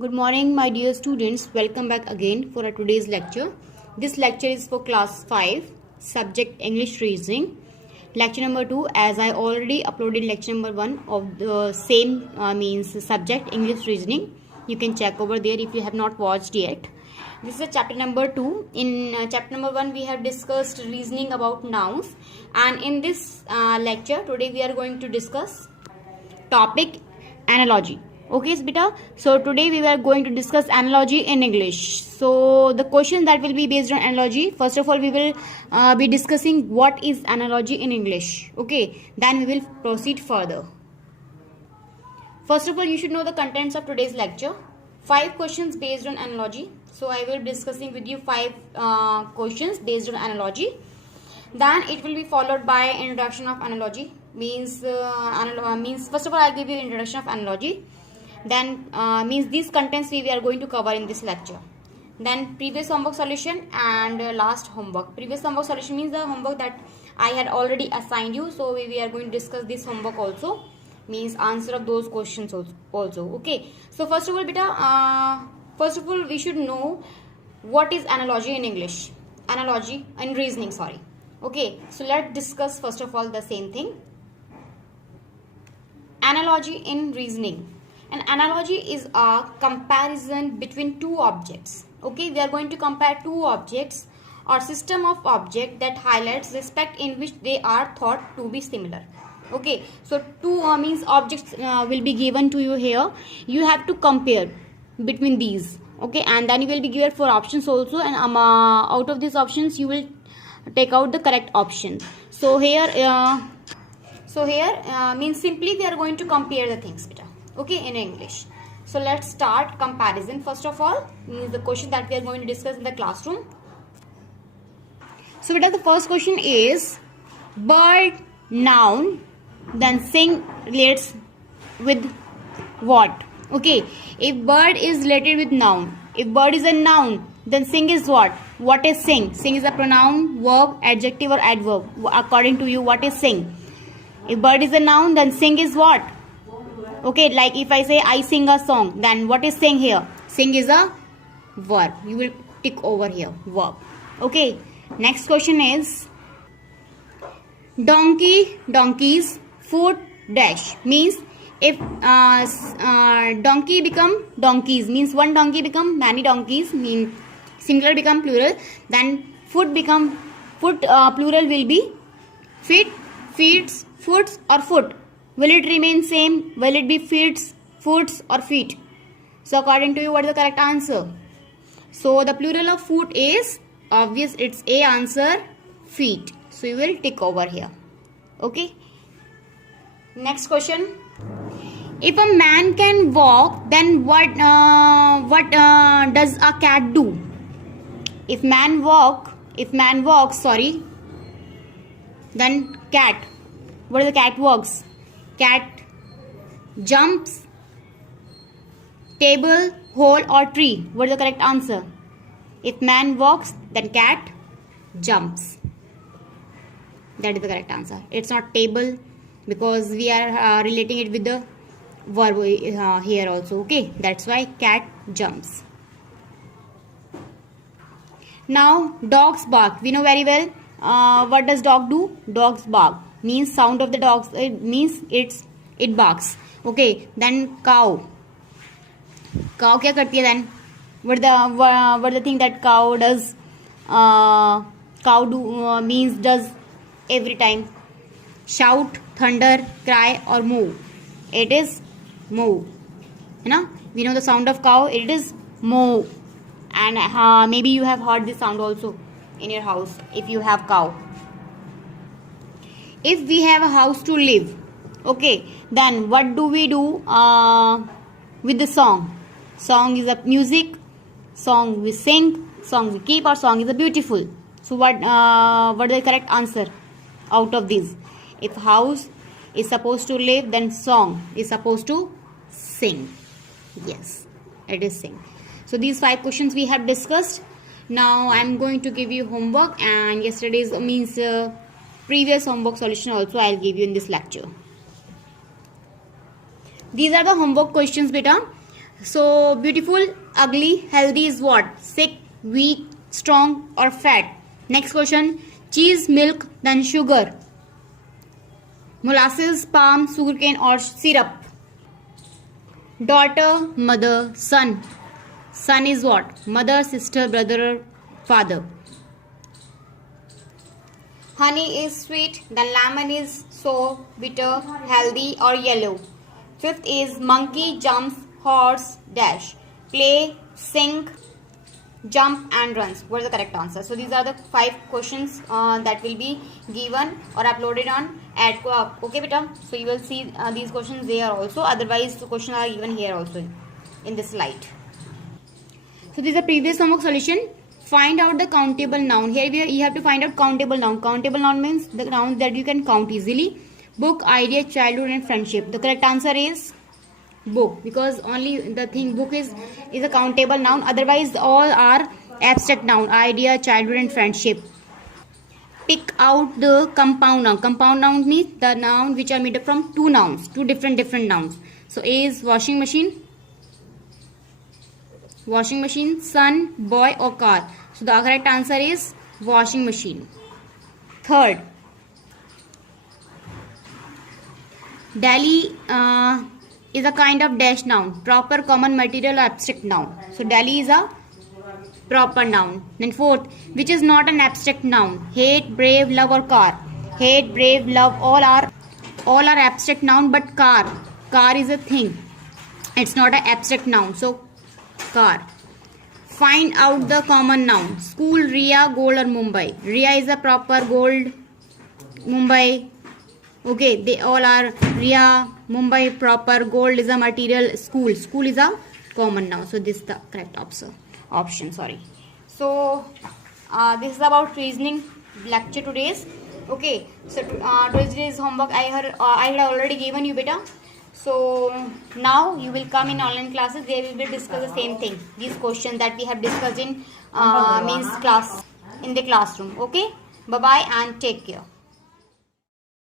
Good morning, my dear students. Welcome back again for our today's lecture. This lecture is for class 5, subject English reasoning. Lecture number 2, as I already uploaded lecture number 1 of the same means subject English reasoning. You can check over there if you have not watched yet. This is a chapter number 2. In chapter number 1, we have discussed reasoning about nouns. And in this lecture, today we are going to discuss topic analogy. Okay, beta. So today we are going to discuss analogy in English. So the question that will be based on analogy. First of all, we will be discussing what is analogy in English. Okay, then we will proceed further. First of all, you should know the contents of today's lecture. 5 questions based on analogy. So I will be discussing with you 5 questions based on analogy. Then it will be followed by introduction of analogy. Means first of all, I give you introduction of analogy. Then means these contents we are going to cover in this lecture. Then previous homework solution and last homework. Previous homework solution means the homework that I had already assigned you. So we are going to discuss this homework also. Means answer of those questions also. Okay. So first of all, beta. First of all, we should know what is analogy in English. Analogy in reasoning. Sorry. Okay. So let's discuss first of all the same thing. Analogy in reasoning. An analogy is a comparison between two objects. Okay, we are going to compare two objects or system of objects that highlights respect in which they are thought to be similar. Okay, so two means objects will be given to you here. You have to compare between these. Okay, and then you will be given 4 options also, and out of these options you will take out the correct option. So here means simply we are going to compare the things, beta. Okay, in English. So let's start comparison. First of all, means the question that we are going to discuss in the classroom. So beta, the first question is bird, noun, then sing relates with what? Okay, if bird is related with noun, if bird is a noun, then sing is what? What is sing? Sing is a pronoun, verb, adjective or adverb. According to you, what is sing? If bird is a noun, then sing is what? Okay, like if I say I sing a song, then what is sing here? Sing is a verb. You will tick over here, verb. Okay, next question is donkeys, foot, dash. Means if donkey become donkeys, means one donkey become many donkeys, mean singular become plural, then foot plural will be feet, feets, foots or foot. Will it remain same? Will it be feet, foots or feet? So according to you, what is the correct answer? So the plural of foot is obvious. It's A answer, feet. So you will tick over here. Okay. Next question. If a man can walk, then what does a cat do? If man walks, then cat. What is the cat works? Cat jumps, table, hole or tree. What is the correct answer? If man walks, then cat jumps. That is the correct answer. It's not table because we are relating it with the verb here also. Okay, that's why cat jumps. Now dogs bark. We know very well what does dog do? Dogs bark. Means sound of the dogs, it means it barks. Okay, then cow क्या करती है? Then what the thing that cow does? Cow do means does every time. Shout, thunder, cry or moo. It is moo. You know, we know the sound of cow. It is moo. And maybe you have heard this sound also in your house if you have cow. If we have a house to live, okay, then what do we do with the song? Song is a music, song we sing, song we keep, or song is a beautiful. So what is the correct answer out of these? If house is supposed to live, then song is supposed to sing. Yes, it is sing. So these 5 questions we have discussed. Now I am going to give you homework, and yesterday's means previous homework solution also I will give you in this lecture. These are the homework questions, beta. So beautiful, ugly, healthy is what? Sick, weak, strong or fat? Next question. Cheese, milk, then sugar. Molasses, palm, sugarcane or syrup. Daughter, mother, son. Son is what? Mother, sister, brother, father. Honey is sweet, then lemon is sour, bitter, healthy or yellow. Fifth is monkey jumps, horse, dash. Play, sing, jump and runs. What is the correct answer? So these are the 5 questions that will be given or uploaded on AdCo. Okay beta, so you will see these questions there also, otherwise the questions are given here also in this slide. So this is the previous homework solution. Find out the countable noun. Here you have to find out countable noun. Countable noun means the nouns that you can count easily. Book, idea, childhood and friendship. The correct answer is book, because only the thing book is a countable noun, otherwise all are abstract noun. Idea, childhood and friendship. Pick out the compound noun. Compound noun means the noun which are made up from two nouns, two different nouns. So A is washing machine, son, boy or car. So the correct answer is washing machine. Third, Delhi is a kind of dash noun. Proper, common, material or abstract noun. So Delhi is a proper noun. Then fourth, which is not an abstract noun. Hate, brave, love or car. Hate, brave, love, all are abstract noun, but car is a thing. It's not an abstract noun. So car. Find out the common noun. School, Ria, gold or Mumbai. Ria is a proper, gold, Mumbai. Okay, they all are Ria, Mumbai proper, gold is a material, school is a common noun. So this is the correct option. Sorry. So this is about reasoning lecture today's. Okay, so today's homework I had already given you beta. So now you will come in online classes. They will discuss the same thing. These questions that we have discussed in the classroom. Okay, bye bye and take care.